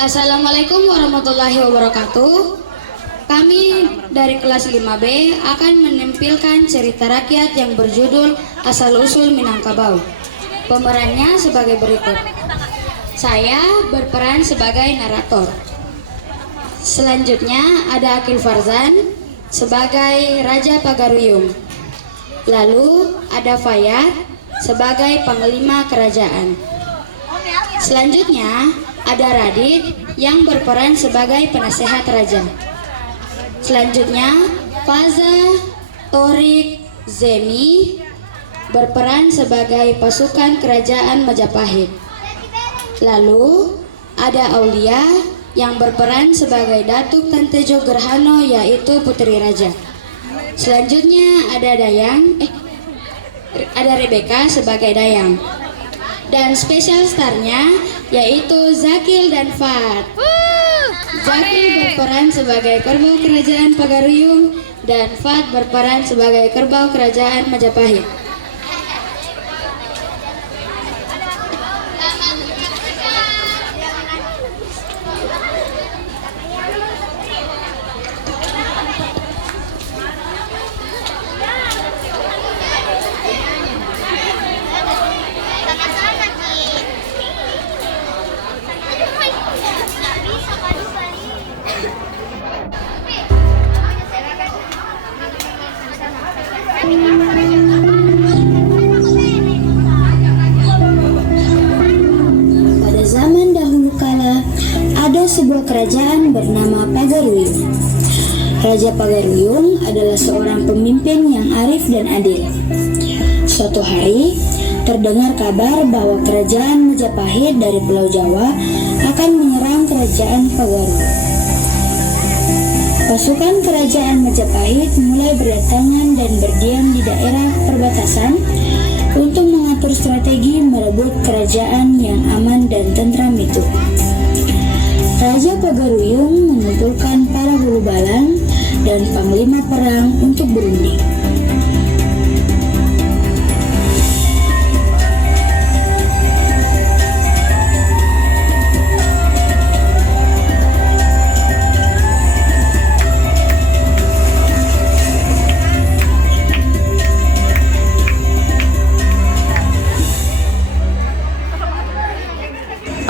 Assalamualaikum warahmatullahi wabarakatuh. Kami dari kelas 5B akan menampilkan cerita rakyat yang berjudul Asal-Usul Minangkabau. Pemerannya sebagai berikut. Saya berperan sebagai narator. Selanjutnya ada Akil Farzan sebagai Raja Pagaruyung. Lalu ada Fayat sebagai Panglima Kerajaan. Selanjutnya ada Radit yang berperan sebagai penasehat raja. Selanjutnya Faza, Torik, Zemi berperan sebagai pasukan kerajaan Majapahit. Lalu ada Aulia yang berperan sebagai Datuk Tantejo Gerhano yaitu Putri Raja. Selanjutnya ada Rebecca sebagai Dayang. Dan spesial starnya yaitu Zakil dan Fat. Zakil berperan sebagai kerbau kerajaan Pagaruyung dan Fat berperan sebagai kerbau kerajaan Majapahit. Pada zaman dahulu kala, ada sebuah kerajaan bernama Pagaruyung. Raja Pagaruyung adalah seorang pemimpin yang arif dan adil. Suatu hari, terdengar kabar bahwa kerajaan Majapahit dari Pulau Jawa akan menyerang kerajaan Pagaruyung. Pasukan kerajaan Majapahit mulai berdatangan dan berdiam di daerah perbatasan untuk mengatur strategi merebut kerajaan yang aman dan tentram itu. Raja Pagaruyung mengumpulkan para hulu balang dan panglima perang untuk berunding.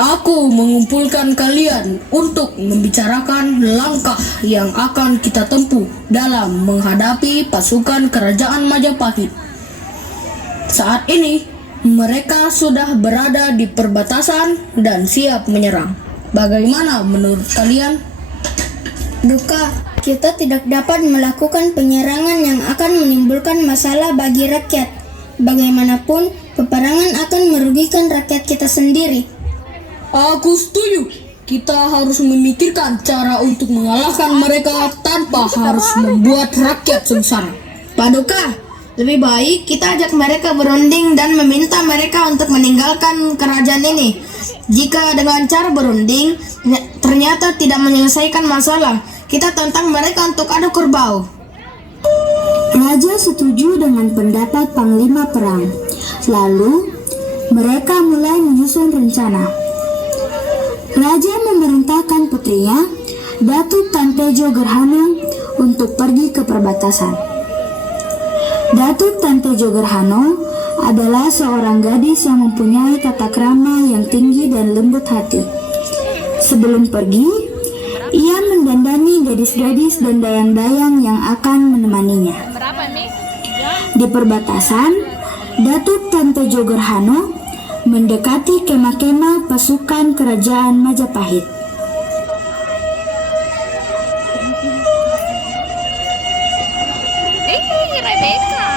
Aku mengumpulkan kalian untuk membicarakan langkah yang akan kita tempuh dalam menghadapi pasukan kerajaan Majapahit. Saat ini, mereka sudah berada di perbatasan dan siap menyerang. Bagaimana menurut kalian? Duka, kita tidak dapat melakukan penyerangan yang akan menimbulkan masalah bagi rakyat. Bagaimanapun, peperangan akan merugikan rakyat kita sendiri. Aku setuju. Kita harus memikirkan cara untuk mengalahkan mereka tanpa harus membuat rakyat sengsara. Paduka, lebih baik kita ajak mereka berunding dan meminta mereka untuk meninggalkan kerajaan ini. Jika dengan cara berunding ternyata tidak menyelesaikan masalah, kita tantang mereka untuk adu kerbau. Raja setuju dengan pendapat panglima perang. Lalu mereka mulai menyusun rencana. Raja memerintahkan putrinya, Datuk Tantejo Gerhano, untuk pergi ke perbatasan. Datuk Tantejo Gerhano adalah seorang gadis yang mempunyai tata krama yang tinggi dan lembut hati. Sebelum pergi, ia mendandani gadis-gadis dan dayang-dayang yang akan menemaninya. Di perbatasan, Datuk Tantejo Gerhano mendekati kemah-kemah pasukan kerajaan Majapahit. Rebecca.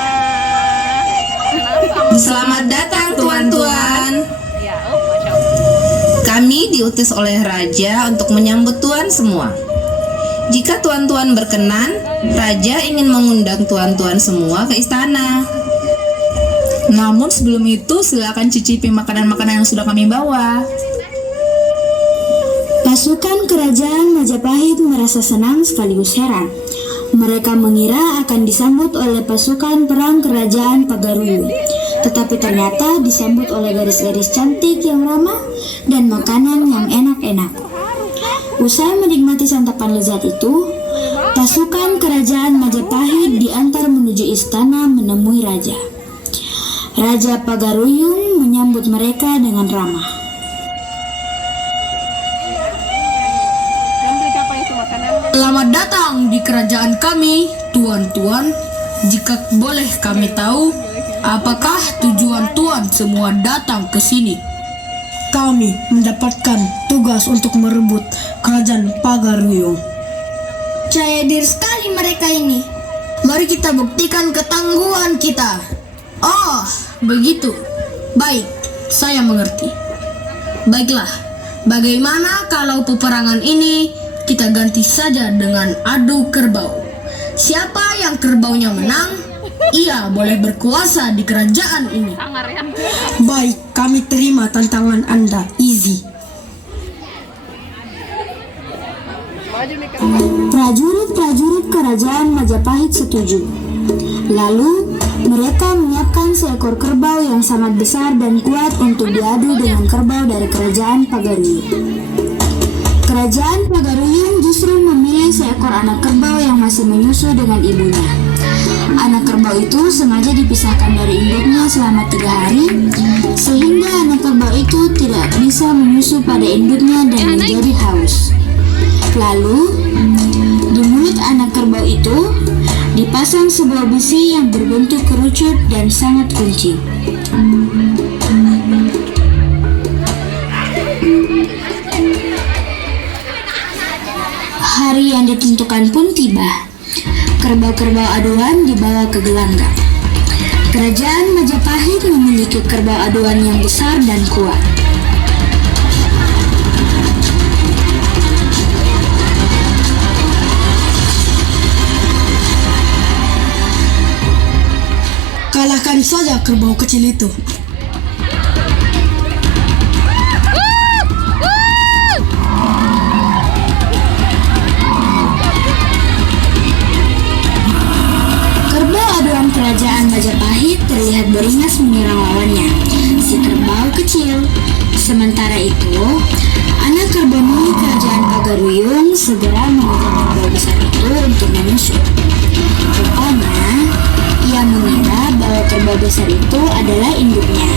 Selamat datang tuan-tuan. Kami diutus oleh Raja untuk menyambut tuan semua. Jika tuan-tuan berkenan, Raja ingin mengundang tuan-tuan semua ke istana. Namun sebelum itu silakan cicipi makanan-makanan yang sudah kami bawa. Pasukan kerajaan Majapahit merasa senang sekaligus heran. Mereka mengira akan disambut oleh pasukan perang kerajaan Pagaruyung. Tetapi ternyata disambut oleh gadis-gadis cantik yang ramah dan makanan yang enak-enak. Usai menikmati santapan lezat itu, pasukan kerajaan Majapahit diantar menuju istana menemui raja. Raja Pagaruyung menyambut mereka dengan ramah. Selamat datang di kerajaan kami, tuan-tuan. Jika boleh kami tahu, apakah tujuan tuan semua datang ke sini? Kami mendapatkan tugas untuk merebut kerajaan Pagaruyung. Jaya diri sekali mereka ini. Mari kita buktikan ketangguhan kita. Oh, begitu. Baik, saya mengerti. Baiklah, bagaimana kalau peperangan ini kita ganti saja dengan adu kerbau? Siapa yang kerbaunya menang, ia boleh berkuasa di kerajaan ini. Baik, kami terima tantangan Anda. Easy. Prajurit-prajurit kerajaan Majapahit setuju. Lalu mereka menyiapkan seekor kerbau yang sangat besar dan kuat untuk diadu dengan kerbau dari kerajaan Pagaruyung. Kerajaan Pagaruyung justru memilih seekor anak kerbau yang masih menyusu dengan ibunya. Anak kerbau itu sengaja dipisahkan dari induknya selama 3 hari, sehingga anak kerbau itu tidak bisa menyusu pada induknya dan menjadi haus. Lalu, di mulut anak kerbau itu dipasang sebuah besi yang berbentuk kerucut dan sangat kunci. Hari yang ditentukan pun tiba. Kerbau-kerbau aduan dibawa ke gelanggang. Kerajaan Majapahit memiliki kerbau aduan yang besar dan kuat. Kalahkan saja kerbau kecil itu. Kerbau aduan kerajaan Majapahit terlihat beringas menyerang lawannya, si kerbau kecil. Sementara itu, anak kerbau milik kerajaan Pagaruyung segera mengejar kerbau besar itu untuk menyusup. Rupanya, ia mengira bahwa kerbau besar itu adalah induknya.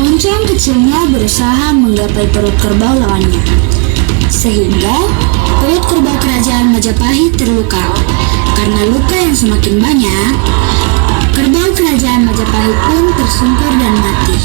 Lonceng kecilnya berusaha menggapai perut kerbau lawannya, sehingga perut kerbau kerajaan Majapahit terluka. Karena luka yang semakin banyak, kerbau kerajaan Majapahit pun tersungkur dan mati.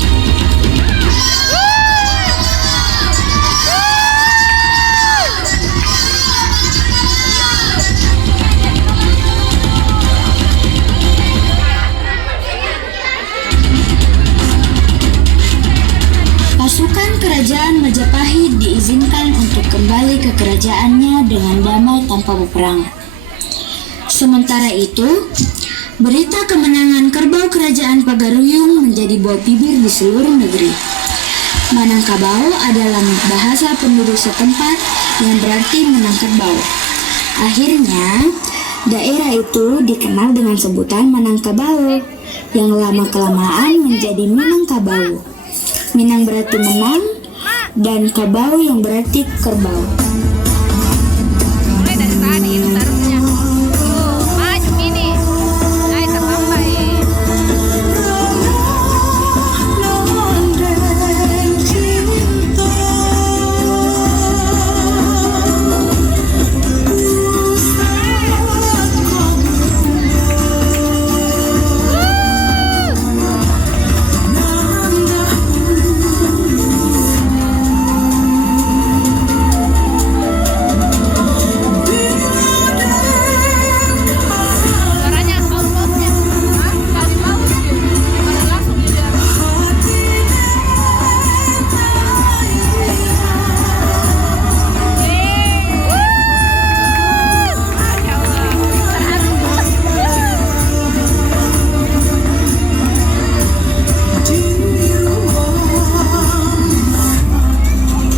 Pasukan kerajaan Majapahit diizinkan untuk kembali ke kerajaannya dengan damai tanpa peperangan. Sementara itu, berita kemenangan kerbau kerajaan Pagaruyung menjadi buah bibir di seluruh negeri. Manangkabau adalah bahasa penduduk setempat yang berarti menang kerbau. Akhirnya, daerah itu dikenal dengan sebutan Minangkabau, yang lama-kelamaan menjadi Minangkabau. Minang berarti menang, dan kabau yang berarti kerbau.